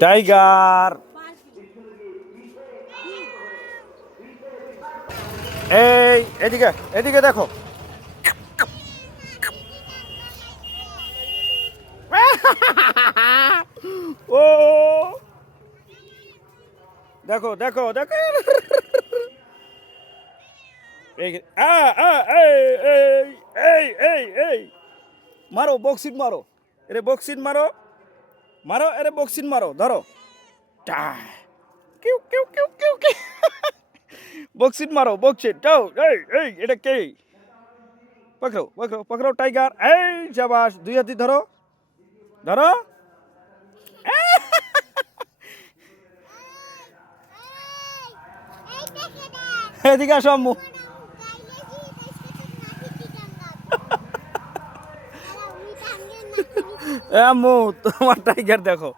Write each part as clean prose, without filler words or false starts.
Tiger. এই এদিকে এদিকে দেখো। ও দেখো দেখো দেখো। এই এই এই এই এই মারো বক্সিট মারো, এরে বক্সিট মারো, মারো এরে বক্সিট মারো, ধরো। টা কিউ কিউ কিউ কিউ কিউ। বক্সিট মারো বক্সিট যাও। এই এই এটা কে? পকড়ো পকড়ো পকড়ো টাইগার। এই শাবাশ, দুই হাতি ধরো ধরো। এদিকে আসো আম্মু। আম্মু তোমার টাইগার দেখো।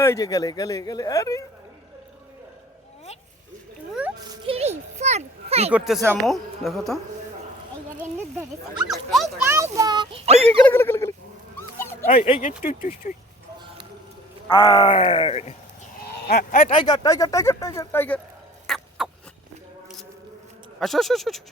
এই যে গেলে গেলে গেলে। আরে কি করতেছে আম্মু দেখো তো। এই গেলে গেলে গেলে গেলে। এই এই একটু একটু একটু। এই tiger tiger tiger tiger tiger. আসো আসো আসো আসো।